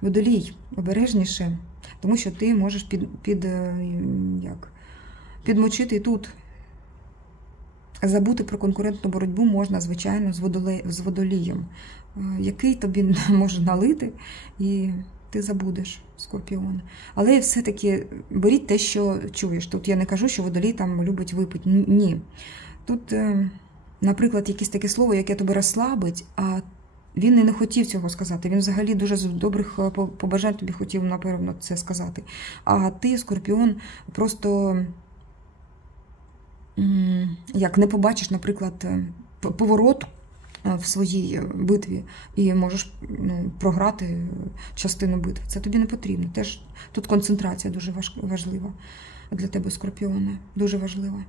Водолій, обережніше, тому що ти можеш підмочити і тут. Забути про конкурентну боротьбу можна, звичайно, з Водолієм, який тобі може налити, і ти забудеш, Скорпіон. Але все-таки беріть те, що чуєш. Тут я не кажу, що Водолій там любить випити. Ні. Тут, наприклад, якесь таке слово, яке тебе розслабить, а він і не хотів цього сказати. Він взагалі дуже з добрих побажань тобі хотів, напевно, це сказати. А ти, Скорпіон, просто не побачиш, наприклад, поворот в своїй битві і можеш програти частину битви. Це тобі не потрібно. Теж тут концентрація дуже важлива для тебе, Скорпіоне. Дуже важлива.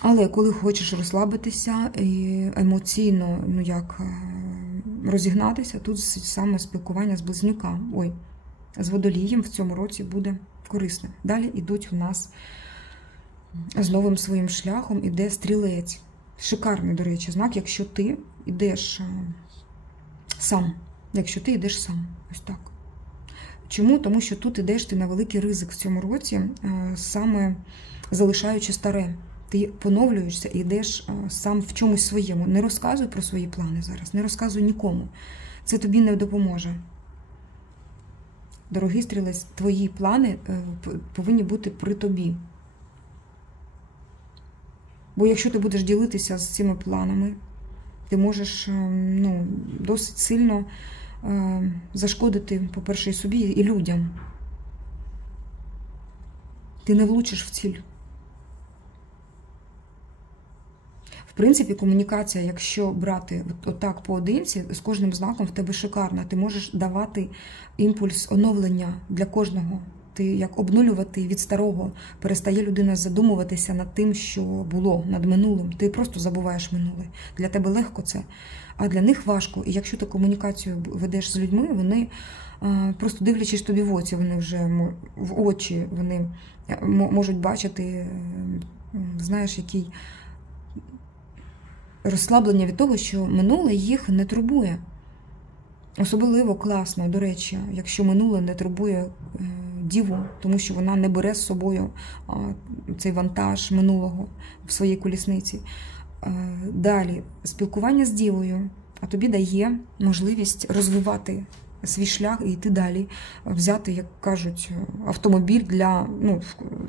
Але коли хочеш розслабитися і емоційно розігнатися, тут саме спілкування з близнюком, з Водолієм в цьому році буде корисним. Далі йдуть у нас з новим своїм шляхом іде Стрілець. Шикарний, до речі, знак, якщо ти йдеш сам. Якщо ти йдеш сам. Ось так. Чому? Тому що тут йдеш ти на великий ризик в цьому році, саме залишаючи старе. Ти поновлюєшся і йдеш сам в чомусь своєму. Не розказуй про свої плани зараз, не розказуй нікому. Це тобі не допоможе. Дорогий Стрілець, твої плани повинні бути при тобі. Бо якщо ти будеш ділитися з цими планами, ти можеш досить сильно зашкодити, по-перше, і собі, і людям. Ти не влучиш в ціль. В принципі, комунікація, якщо брати отак поодинці, з кожним знаком в тебе шикарна. Ти можеш давати імпульс оновлення для кожного. Ти як обнулювати від старого. Перестає людина задумуватися над тим, що було, над минулим. Ти просто забуваєш минуле. Для тебе легко це, а для них важко. І якщо ти комунікацію ведеш з людьми, вони, просто дивлячись тобі в очі, вони вже в очі вони можуть бачити, знаєш, який розслаблення від того, що минуле їх не турбує. Особливо класно, до речі, якщо минуле не турбує діву, тому що вона не бере з собою цей вантаж минулого в своїй колісниці. Далі, спілкування з дівою. а тобі дає можливість розвивати свій шлях і йти далі, взяти, як кажуть, автомобіль для, ну,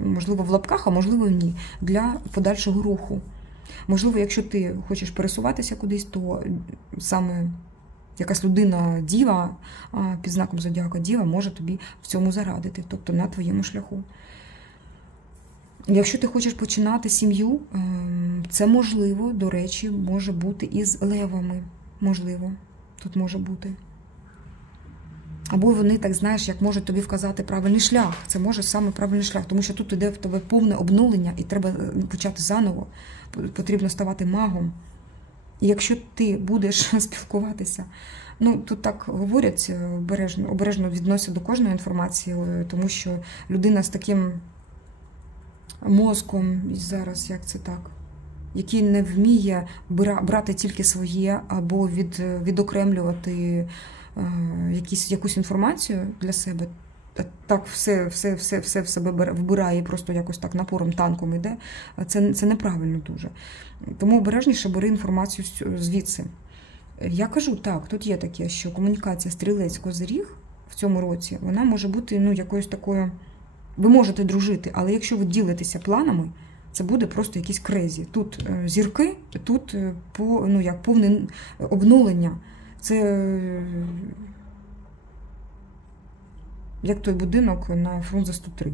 можливо, в лапках, а можливо, ні, для подальшого руху. Можливо, якщо ти хочеш пересуватися кудись, то саме якась людина, діва, під знаком зодіака, діва може тобі в цьому зарадити, тобто на твоєму шляху. Якщо ти хочеш починати сім'ю, це можливо, до речі, може бути із левами. Можливо, тут може бути. Або вони, так знаєш, як можуть тобі вказати правильний шлях. Це може саме правильний шлях, тому що тут іде в тебе повне обнулення і треба почати заново. Потрібно ставати магом. І якщо ти будеш спілкуватися, ну, тут так говорять, обережно відносять до кожної інформації, тому що людина з таким мозком, зараз, як це так, який не вміє брати тільки своє, або відокремлювати якусь інформацію для себе, так все в себе вбирає, просто якось так напором, танком йде, це неправильно дуже. Тому обережніше бери інформацію звідси. Я кажу, так, тут є таке, що комунікація стрілець-козиріг в цьому році, вона може бути, ну, якоюсь такою, ви можете дружити, але якщо ви ділитеся планами, це буде просто якісь крезі. Тут зірки, тут ну, як повне обнулення. Це як той будинок на Фрунзе 103.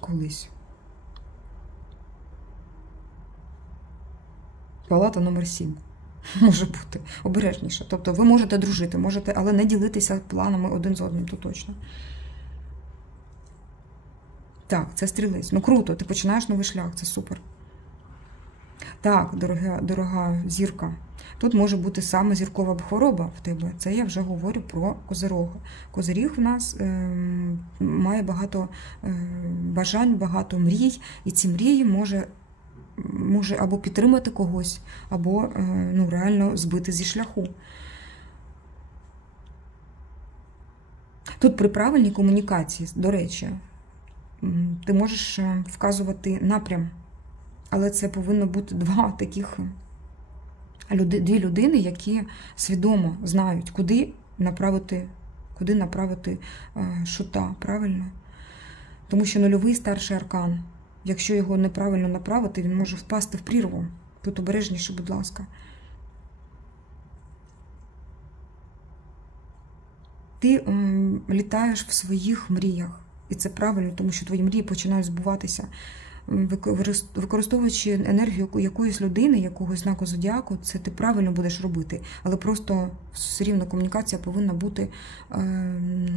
Колись. Палата номер 7. Може бути. Обережніше. Тобто ви можете дружити, можете, але не ділитися планами один з одним, то точно. Так, це стрілець. Ну круто, ти починаєш новий шлях, це супер. Так, дорога зірка. Тут може бути саме зіркова хвороба в тебе. Це я вже говорю про Козирога. Козиріг в нас має багато бажань, багато мрій, і ці мрії може або підтримати когось, або ну, реально збити зі шляху. Тут при правильній комунікації, до речі, ти можеш вказувати напрям, але це повинно бути дві людини, які свідомо знають, куди направити шута, правильно? Тому що нульовий старший аркан. Якщо його неправильно направити, він може впасти в прірву. Тут обережніше, будь ласка. Ти літаєш в своїх мріях. І це правильно, тому що твої мрії починають збуватися. Використовуючи енергію якоїсь людини, якогось знаку зодіаку, це ти правильно будеш робити. Але просто все рівно комунікація повинна бути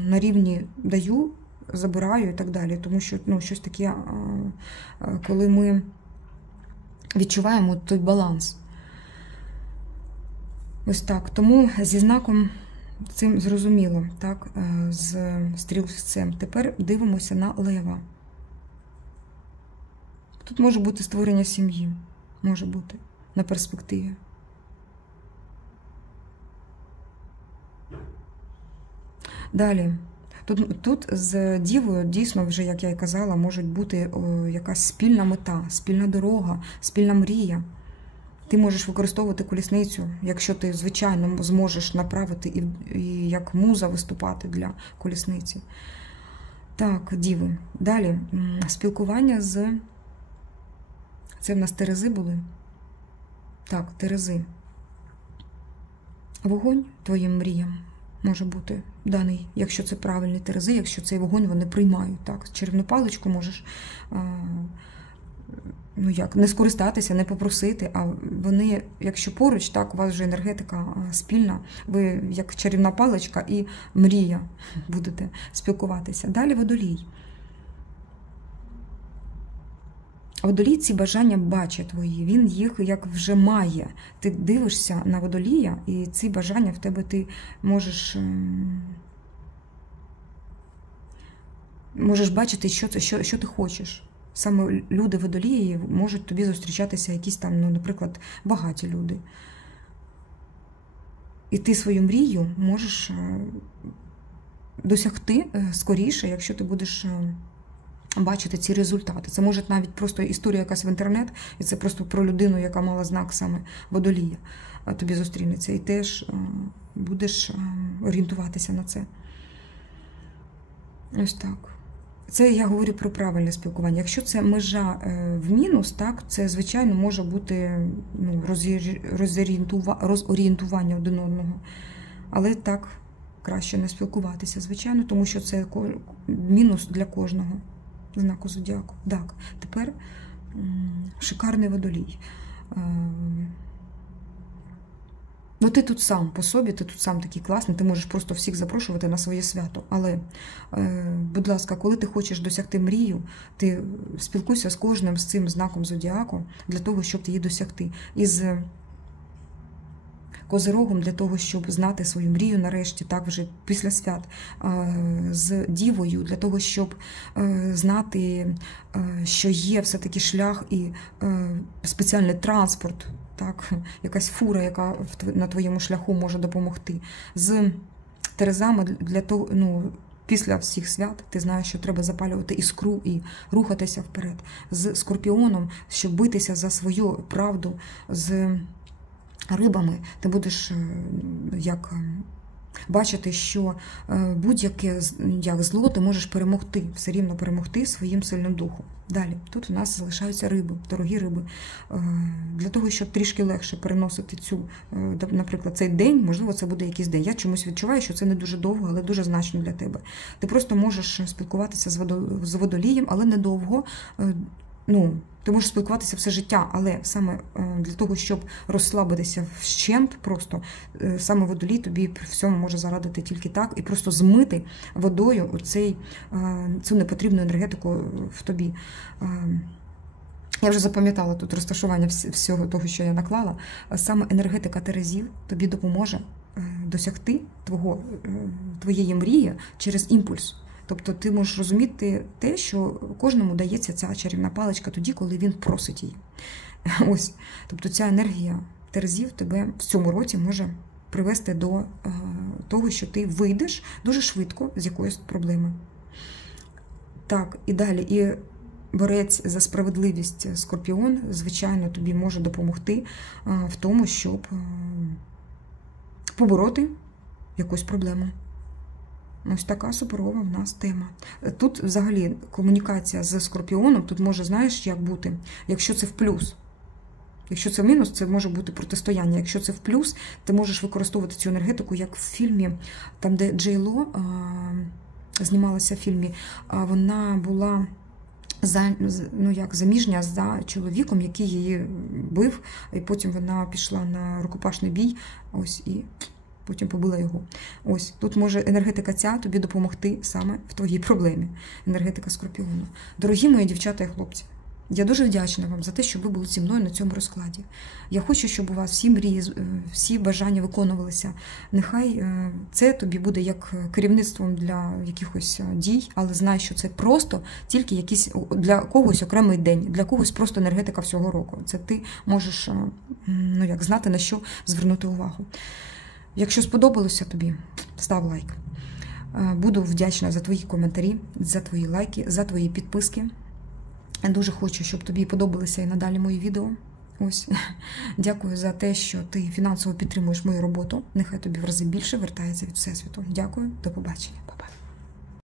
на рівні даю, забираю і так далі. Тому що ну, щось таке, коли ми відчуваємо той баланс. Ось так. Тому зі знаком цим зрозуміло, так, з стрільцем. Тепер дивимося на лева. Тут може бути створення сім'ї, може бути, на перспективі. Далі. Тут з дівою, дійсно, вже, як я і казала, може бути якась спільна мета, спільна дорога, спільна мрія. Ти можеш використовувати колісницю, якщо ти, звичайно, зможеш направити і як муза виступати для колісниці. Так, діви. Далі. Спілкування з... Це в нас Терези були? Так, Терези. Вогонь твоїм мріям може бути даний, якщо це правильні Терези, якщо цей вогонь вони приймають. Так, чарівну паличку можеш ну як, не скористатися, не попросити, а вони, якщо поруч, так, у вас вже енергетика спільна, ви як чарівна паличка і мрія будете спілкуватися. Далі Водолій. Водолій ці бажання бачить твої, він їх як вже має. Ти дивишся на Водолія, і ці бажання в тебе ти можеш бачити, що ти хочеш. Саме люди Водолії можуть тобі зустрічатися якісь там, ну, наприклад, багаті люди. І ти свою мрію можеш досягти скоріше, якщо ти будеш бачити ці результати. Це може навіть просто історія якась в інтернет, і це просто про людину, яка мала знак саме водолія, тобі зустрінеться. І теж будеш орієнтуватися на це. Ось так. Це я говорю про правильне спілкування. Якщо це межа в мінус, так, це, звичайно, може бути розорієнтування один одного. Але так краще не спілкуватися, звичайно, тому що це мінус для кожного знаку зодіаку. Так, тепер шикарний водолій. Ну, ти тут сам по собі, ти тут сам такий класний, ти можеш просто всіх запрошувати на своє свято. Але, будь ласка, коли ти хочеш досягти мрію, ти спілкуйся з кожним з цим знаком зодіаку для того, щоб її досягти. Із Козирогом для того, щоб знати свою мрію нарешті, так вже після свят, з Дівою для того, щоб знати, що є все-таки шлях і спеціальний транспорт, так, якась фура, яка на твоєму шляху може допомогти. З Терезами для того, після всіх свят ти знаєш, що треба запалювати іскру і рухатися вперед. З Скорпіоном, щоб битися за свою правду, з Рибами ти будеш бачити, що будь-яке зло ти можеш перемогти, все рівно перемогти своїм сильним духом. Далі, тут у нас залишаються риби, дорогі риби. Для того, щоб трішки легше переносити наприклад, цей день, можливо, це буде якийсь день. Я чомусь відчуваю, що це не дуже довго, але дуже значно для тебе. Ти просто можеш спілкуватися з водолієм, але недовго. Ти можеш спілкуватися все життя, але саме для того, щоб розслабитися вщент, просто саме водолій тобі в всьому може зарадити тільки так, і просто змити водою цю непотрібну енергетику в тобі. Я вже запам'ятала тут розташування всього того, що я наклала. Саме енергетика Терезів тобі допоможе досягти твоєї мрії через імпульс. Тобто ти можеш розуміти те, що кожному дається ця чарівна паличка тоді, коли він просить її. Ось. Тобто ця енергія Терезів тебе в цьому році може привести до того, що ти вийдеш дуже швидко з якоїсь проблеми. Так, і далі. І борець за справедливість Скорпіон, звичайно, тобі може допомогти в тому, щоб побороти якусь проблему. Ось така суперова в нас тема. Тут взагалі комунікація з Скорпіоном, тут може, знаєш, як бути, якщо це в плюс. Якщо це в мінус, це може бути протистояння. Якщо це в плюс, ти можеш використовувати цю енергетику, як в фільмі, там, де Джей Ло знімалася в фільмі, вона була заміжня за чоловіком, який її бив, і потім вона пішла на рукопашний бій, ось, і потім побила його. Ось, тут може енергетика ця тобі допомогти саме в твоїй проблемі. Енергетика Скорпіону. Дорогі мої дівчата і хлопці, я дуже вдячна вам за те, що ви були зі мною на цьому розкладі. Я хочу, щоб у вас всі мрії, всі бажання виконувалися. Нехай це тобі буде як керівництвом для якихось дій, але знай, що це просто тільки якийсь для когось окремий день, для когось просто енергетика всього року. Це ти можеш знати, на що звернути увагу. Якщо сподобалося тобі, став лайк. Буду вдячна за твої коментарі, за твої лайки, за твої підписки. Я дуже хочу, щоб тобі подобалися і надалі мої відео. Ось. Дякую за те, що ти фінансово підтримуєш мою роботу. Нехай тобі в рази більше вертається від Всесвіту. Дякую, до побачення. Па-па.